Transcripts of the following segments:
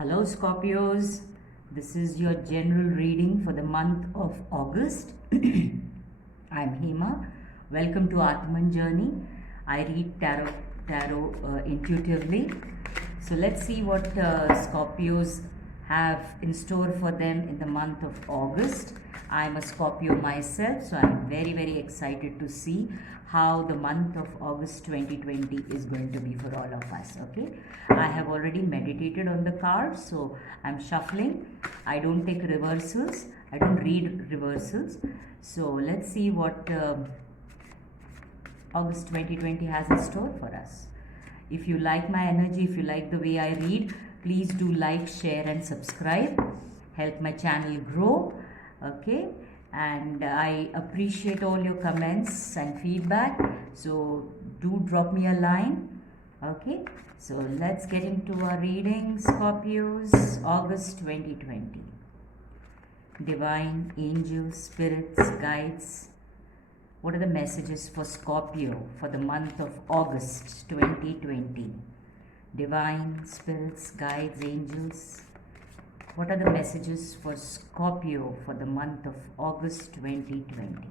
Hello Scorpios, this is your general reading for the month of August. I'm Hema. Welcome to Atman Journey. I read tarot intuitively. So let's see what Scorpios have in store for them in the month of August. I'm a Scorpio myself, so I'm very excited to see how the month of August 2020 is going to be for all of us. Okay, I have already meditated on the cards, so I'm shuffling. I don't take reversals, I don't read reversals. So let's see what August 2020 has in store for us. If you like my energy, if you like the way I read, please do like, share and subscribe. Help my channel grow. Okay, and I appreciate all your comments and feedback, so do drop me a line. Okay, so let's get into our reading. Scorpios, August 2020. Divine angels, spirits, guides, what are the messages for Scorpio for the month of August 2020? Divine spirits, guides, angels, what are the messages for Scorpio for the month of August 2020?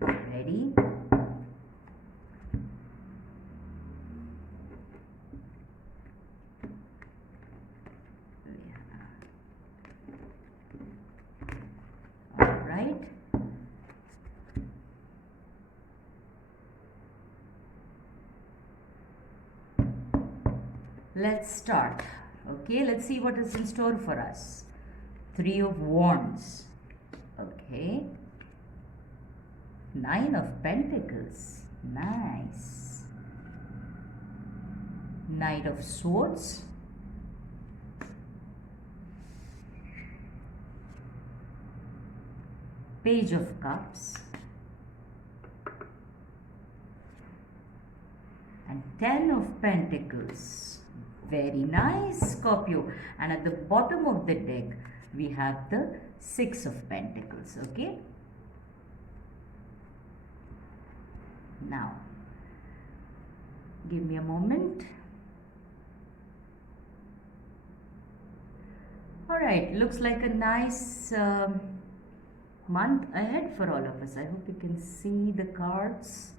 Ready? All right. Let's start. Okay, let's see what is in store for us. Three of Wands. Okay. Nine of Pentacles. Nice. Knight of Swords. Page of Cups. And Ten of Pentacles. Very nice, Scorpio. And at the bottom of the deck, we have the Six of Pentacles. Okay. Now, give me a moment. All right. Looks like a nice month ahead for all of us. I hope you can see the cards.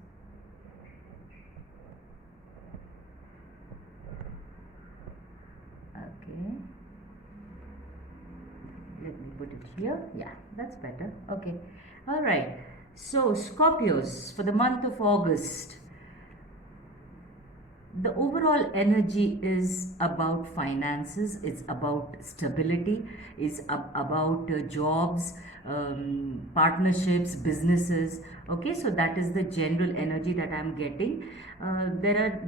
Okay, let me put it here. Yeah, that's better. Okay, all right. So Scorpios, for the month of August, the overall energy is about finances, it's about stability, it's about jobs, partnerships, businesses. Okay, so that is the general energy that I'm getting. There are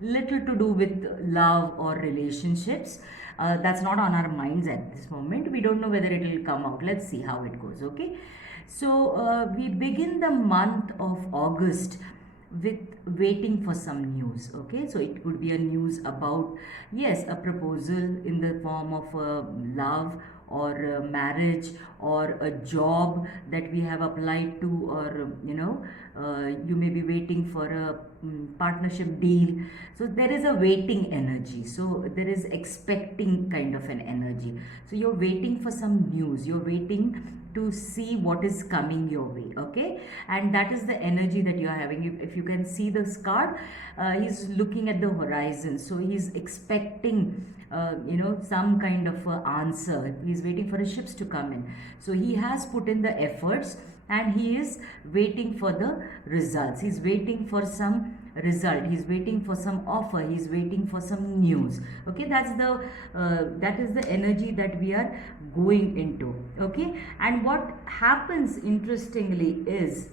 little to do with love or relationships. That's not on our minds at this moment. We don't know whether it will come out. Let's see how it goes. Okay, so we begin the month of August with waiting for some news. Okay, so it could be a news about, yes, a proposal in the form of love or marriage or a job that we have applied to, or you may be waiting for a partnership deal. So there is a waiting energy, so there is expecting kind of an energy. So you're waiting for some news, you're waiting to see what is coming your way. Okay, and that is the energy that you are having. If you can see this card, he's looking at the horizon, so he's expecting some kind of answer. He's waiting for his ships to come in, so he has put in the efforts and he is waiting for the results. He's waiting for some result, he's waiting for some offer, he's waiting for some news. Okay, that's the that is the energy that we are going into. Okay, and what happens interestingly is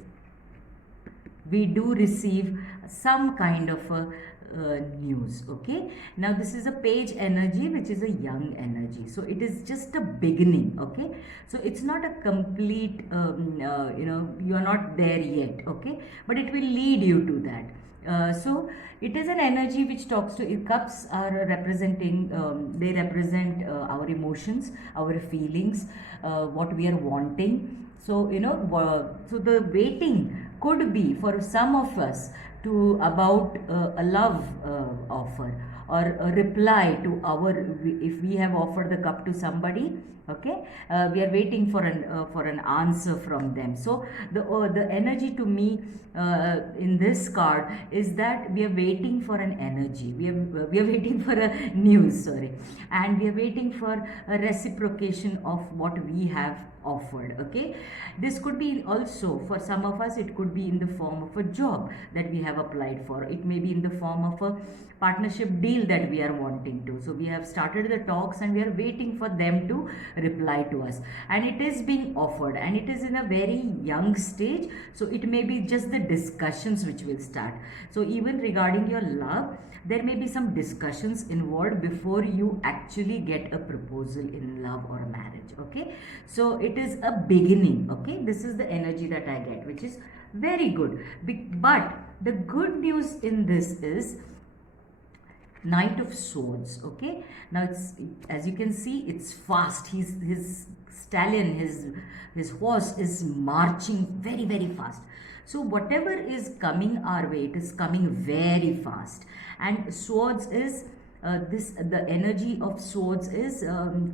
we do receive some kind of a news. Okay, now this is a page energy, which is a young energy, so it is just a beginning. Okay, so it's not a complete you are not there yet. Okay, but it will lead you to that. So it is an energy which talks to, cups are representing, they represent our emotions, our feelings, what we are wanting. So so the waiting could be for some of us to about a love offer, or a reply to our, if we have offered the cup to somebody, okay, we are waiting for an answer from them. So the energy to me in this card is that we are waiting for an energy, we are waiting for a news, sorry, and we are waiting for a reciprocation of what we have offered. Okay, this could be also, for some of us it could be in the form of a job that we have applied for, it may be in the form of a partnership deal that we are wanting to, so we have started the talks and we are waiting for them to reply to us, and it is being offered and it is in a very young stage, so it may be just the discussions which will start. So even regarding your love, there may be some discussions involved before you actually get a proposal in love or marriage. Okay, so it is a beginning. Okay, this is the energy that I get, which is very good. But the good news in this is Knight of Swords. Okay, now it's, as you can see, it's fast. His stallion, his horse is marching very, very fast. So whatever is coming our way, it is coming very fast. And swords is the energy of swords is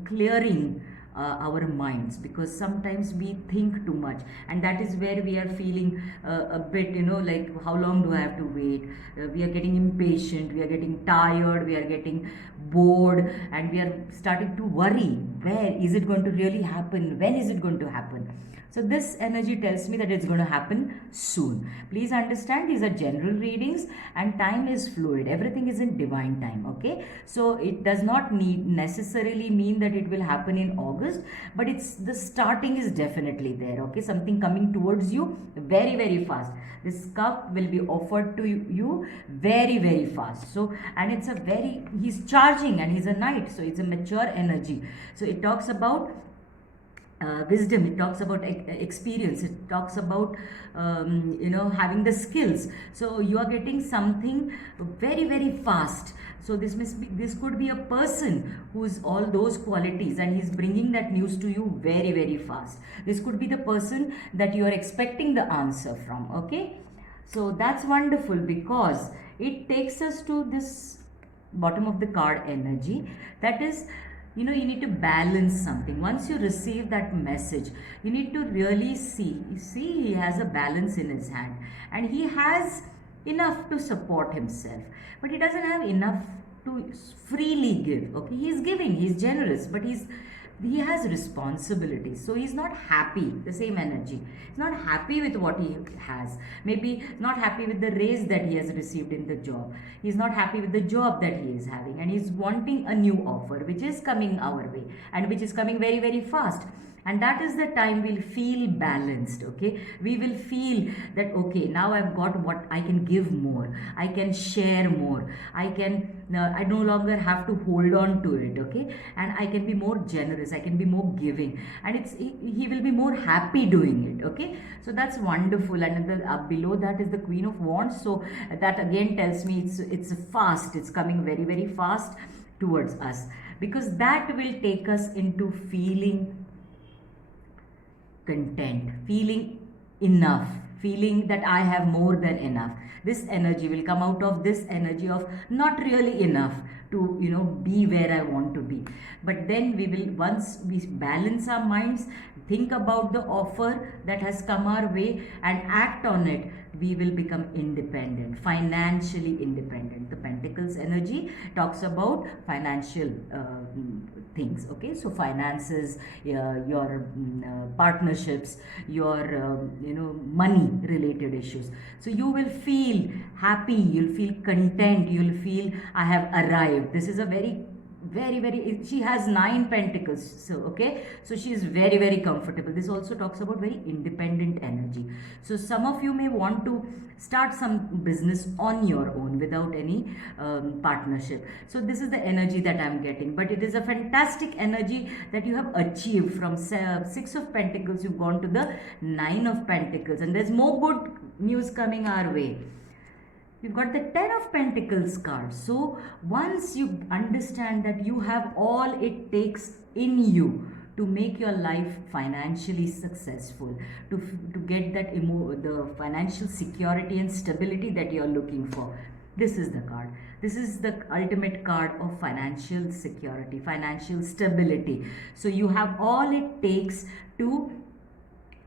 clearing our minds, because sometimes we think too much, and that is where we are feeling a bit, like, how long do I have to wait? We are getting impatient, we are getting tired, we are getting bored, and we are starting to worry, where is it going to really happen, when is it going to happen? So this energy tells me that it's going to happen soon. Please understand, these are general readings and time is fluid. Everything is in divine time, okay? So it does not necessarily mean that it will happen in August, but it's, the starting is definitely there, okay? Something coming towards you very, very fast. This cup will be offered to you very, very fast. So, and it's a very, he's charging and he's a knight, so it's a mature energy. So it talks about wisdom, it talks about experience, it talks about having the skills. So you are getting something very, very fast. So this could be a person who's all those qualities and he's bringing that news to you very, very fast. This could be the person that you are expecting the answer from. Okay, so that's wonderful, because it takes us to this bottom of the card energy, that is, you need to balance something. Once you receive that message, you need to really see he has a balance in his hand and he has enough to support himself, but he doesn't have enough to freely give. Okay, he's giving, he's generous, but he has responsibilities, so he's not happy. The same energy, he's not happy with what he has, maybe not happy with the raise that he has received in the job, he's not happy with the job that he is having, and he's wanting a new offer which is coming our way and which is coming very, very fast. And that is the time we'll feel balanced. Okay, we will feel that, okay, now I've got what I can give more, I can share more, I no longer have to hold on to it. Okay, and I can be more generous, I can be more giving, and he will be more happy doing it. Okay, so that's wonderful. And below that is the Queen of Wands, so that again tells me it's fast, it's coming very, very fast towards us, because that will take us into feeling content, feeling enough, feeling that I have more than enough. This energy will come out of this energy of not really enough to be where I want to be. But then we will, once we balance our minds, think about the offer that has come our way and act on it, we will become independent, financially independent. The Pentacles energy talks about financial things. Okay, so finances, your partnerships, your money related issues. So you will feel happy, you'll feel content, you'll feel I have arrived. This is a very, very, she has 9 pentacles, so okay, so she is very, very comfortable. This also talks about very independent energy. So some of you may want to start some business on your own without any partnership. So this is the energy that I'm getting, but it is a fantastic energy that you have achieved. From 6 of Pentacles you've gone to the 9 of Pentacles, and there's more good news coming our way. You've got the 10 of Pentacles card. So once you understand that you have all it takes in you to make your life financially successful, to get that the financial security and stability that you're looking for, This is the card. This is the ultimate card of financial security, financial stability. So you have all it takes to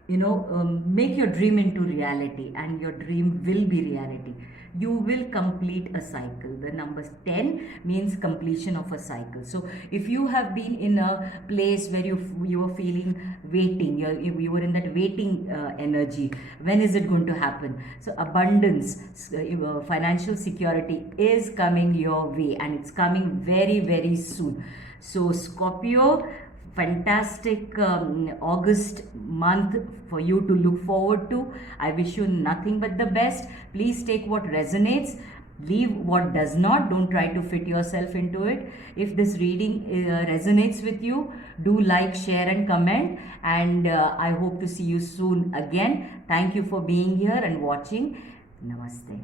make your dream into reality, and your dream will be reality. You will complete a cycle. The number 10 means completion of a cycle. So if you have been in a place where you were feeling waiting, you were in that waiting energy, when is it going to happen? So abundance, financial security is coming your way, and it's coming very, very soon. So Scorpio, fantastic August month for you to look forward to. I wish you nothing but the best. Please take what resonates, leave what does not. Don't try to fit yourself into it. If this reading resonates with you, do like, share and comment, and I hope to see you soon again. Thank you for being here and watching. Namaste.